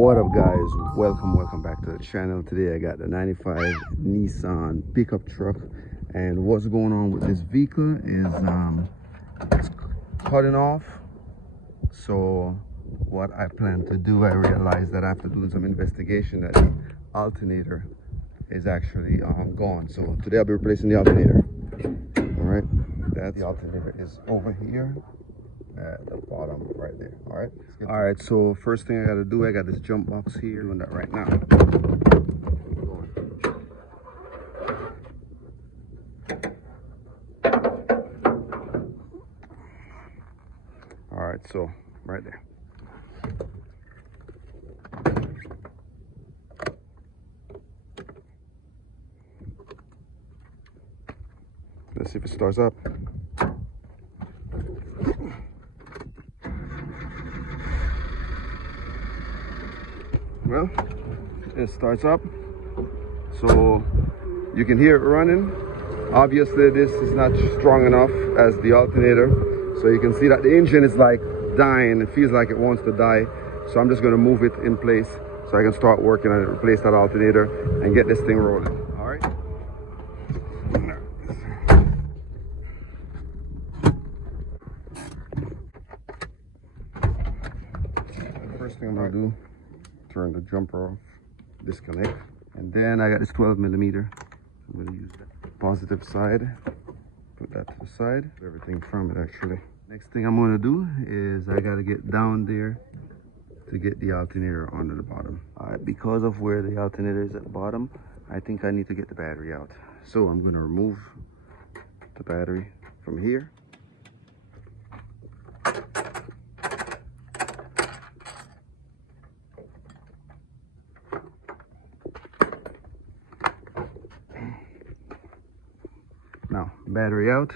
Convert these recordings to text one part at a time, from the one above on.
What up, guys? Welcome back to the channel. Today I got the 95 Nissan pickup truck, and what's going on with this vehicle is it's cutting off. So what I plan to do, I realized that after doing some investigation that the alternator is actually gone. So today I'll be replacing the alternator. All right, that the alternator is over here at the bottom right there. All right, so first thing I got to do, I got this jump box here, doing that right now. All right, so right there. Let's see if it starts up. Well, it starts up, so you can hear it running. Obviously this is not strong enough as the alternator, so you can see that the engine is like dying. It feels like it wants to die, so I'm just going to move it in place so I can start working on it, replace that alternator and get this thing rolling. All right. First thing I'm going to do, turn the jumper off, disconnect, and then I got this 12mm. I'm going to use that positive side, put that to the side, everything from it actually. Next thing I'm going to do is I got to get down there to get the alternator onto the bottom. All right, because of where the alternator is at the bottom, I think I need to get the battery out. So I'm going to remove the battery from here. Now, battery out.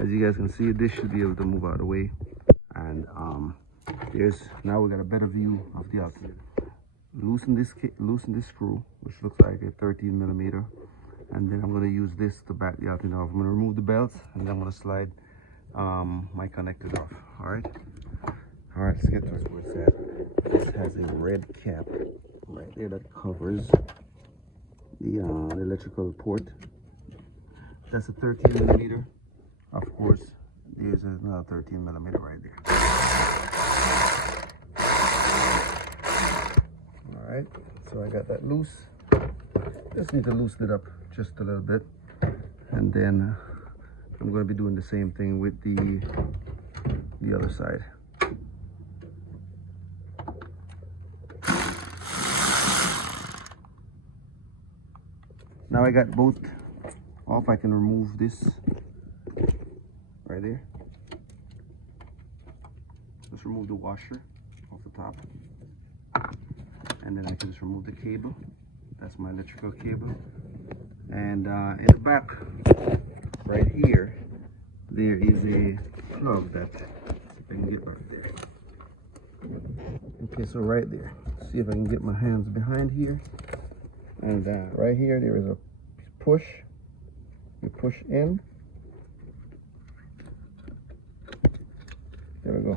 As you guys can see, this should be able to move out of the way. And now we got a better view of the alternator. Loosen this screw, which looks like a 13mm, and then I'm going to use this to back the alternator off. I'm going to remove the belts, and then I'm going to slide my connectors off. All right, let's get to where it's at. This has a red cap right there that covers the electrical port. That's a 13mm. Of course, there's another 13mm right there. All right, so I got that loose. Just need to loosen it up just a little bit, and then I'm going to be doing the same thing with the other side. Now I got both off. I can remove this right there. Just remove the washer off the top, and then I can just remove the cable. That's my electrical cable. And in the back right here there is a plug that, see if I can get right there. Okay, so right there, see if I can get my hands behind here, and right here there is a push. You push in. There we go.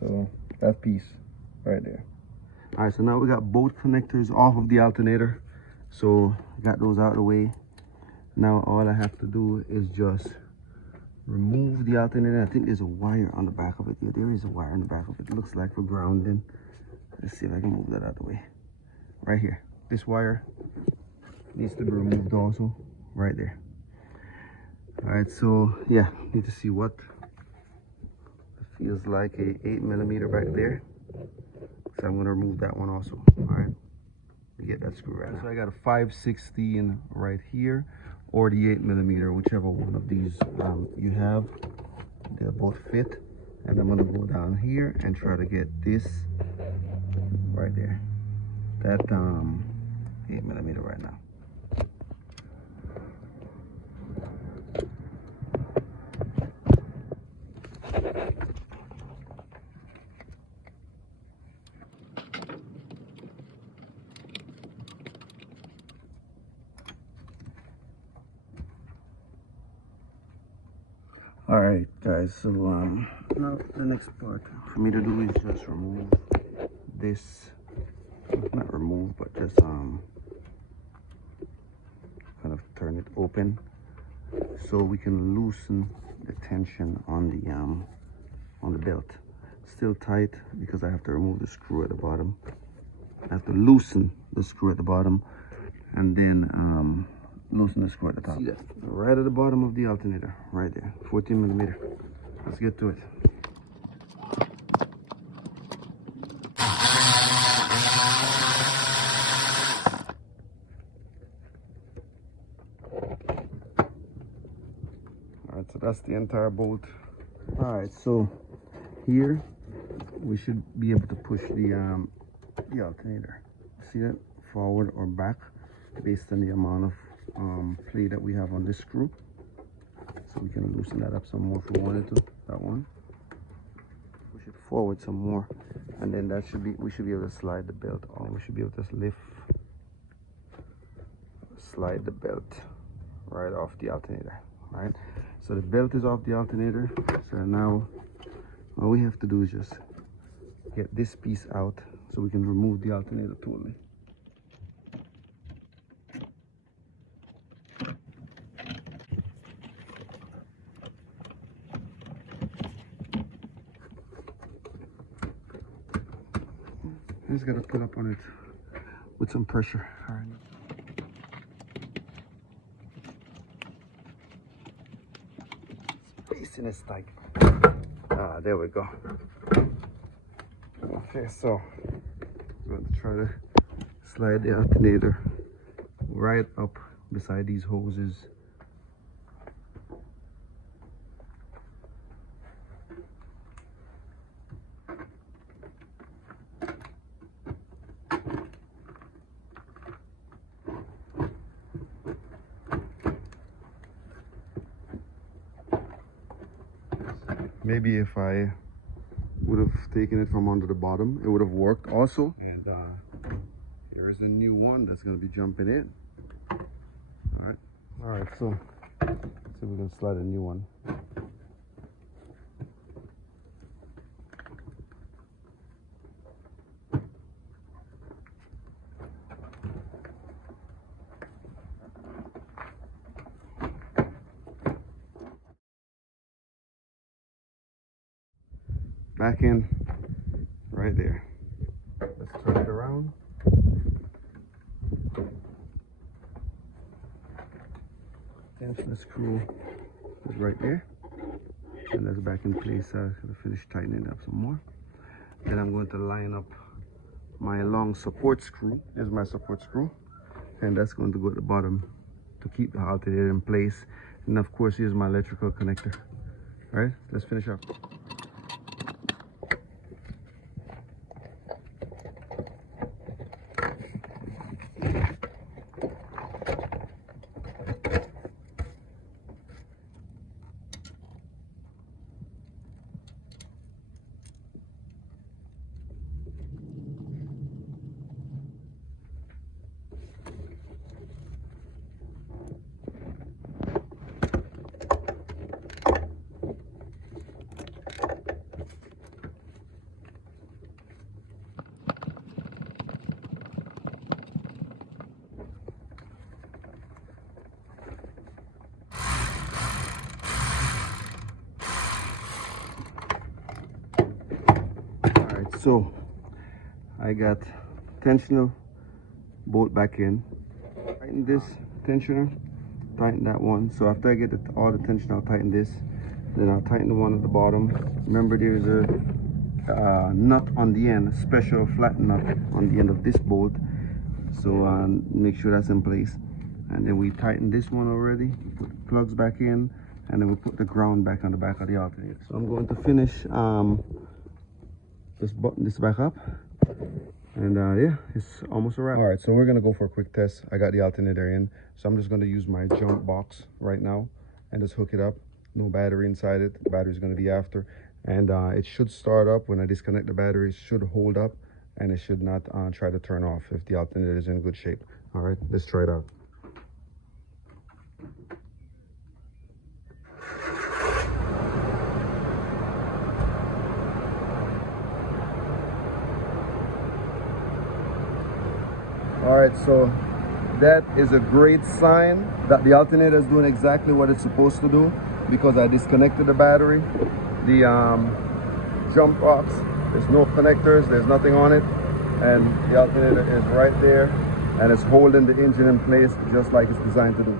So that piece right there. All right, so now we got both connectors off of the alternator. So got those out of the way. Now all I have to do is just remove the alternator. I think there's a wire on the back of it. Yeah, there is a wire on the back of it. It looks like for grounding. Let's see if I can move that out of the way. Right here. This wire needs to be removed also. Right there. All right, so yeah, need to see what it feels like a 8mm back there. So I'm going to remove that one also. All right, you get that screw right now. So I got a 5/16 right here, or the 8mm, whichever one of these you have. They'll both fit. And I'm going to go down here and try to get this right there. That 8mm right now. All right, guys, so now the next part for me to do is just remove this, not remove, but just kind of turn it open so we can loosen the tension on the belt. Still tight because I have to remove the screw at the bottom. I have to loosen the screw at the bottom and then loosen the screw at the top. See that? Right at the bottom of the alternator, right there, 14 millimeter. Let's get to it. All right, so that's the entire bolt. All right, so here we should be able to push the alternator. See that? Forward or back based on the amount of play that we have on this screw. So we can loosen that up some more if we wanted to. That one. Push it forward some more, and then that should be, we should be able to slide the belt on. We should be able to just slide the belt right off the alternator. All right. So the belt is off the alternator. So now all we have to do is just get this piece out so we can remove the alternator totally. Just gotta pull up on it with some pressure. All right. Spacing is tight. Ah, there we go. Okay, so I'm going to try to slide the alternator right up beside these hoses. Maybe if I would have taken it from under the bottom, it would have worked also. And here's a new one that's going to be jumping in. All right, so let's see if we can slide a new one. Back in, right there. Let's turn it around. Tension the screw is right there, and that's back in place. I'm gonna finish tightening it up some more. Then I'm going to line up my long support screw. Here's my support screw, and that's going to go at the bottom to keep the alternator in place. And of course, here's my electrical connector. All right, let's finish up. So I got tensioner bolt back in. Tighten this tensioner, tighten that one. So after I get all the tension, I'll tighten this. Then I'll tighten the one at the bottom. Remember, there's a nut on the end, a special flat nut on the end of this bolt. So make sure that's in place. And then we tighten this one already. Put the plugs back in, and then we put the ground back on the back of the alternator. So I'm going to finish. Just button this back up, and yeah, it's almost a wrap. All right, so we're gonna go for a quick test. I got the alternator in, so I'm just gonna use my jump box right now and just hook it up. No battery inside it. The battery's gonna be after, and it should start up. When I disconnect the battery, it should hold up, and it should not try to turn off if the alternator is in good shape. All right, let's try it out. All right, so that is a great sign that the alternator is doing exactly what it's supposed to do, because I disconnected the battery. The jump box, there's no connectors, there's nothing on it, and the alternator is right there and it's holding the engine in place just like it's designed to do.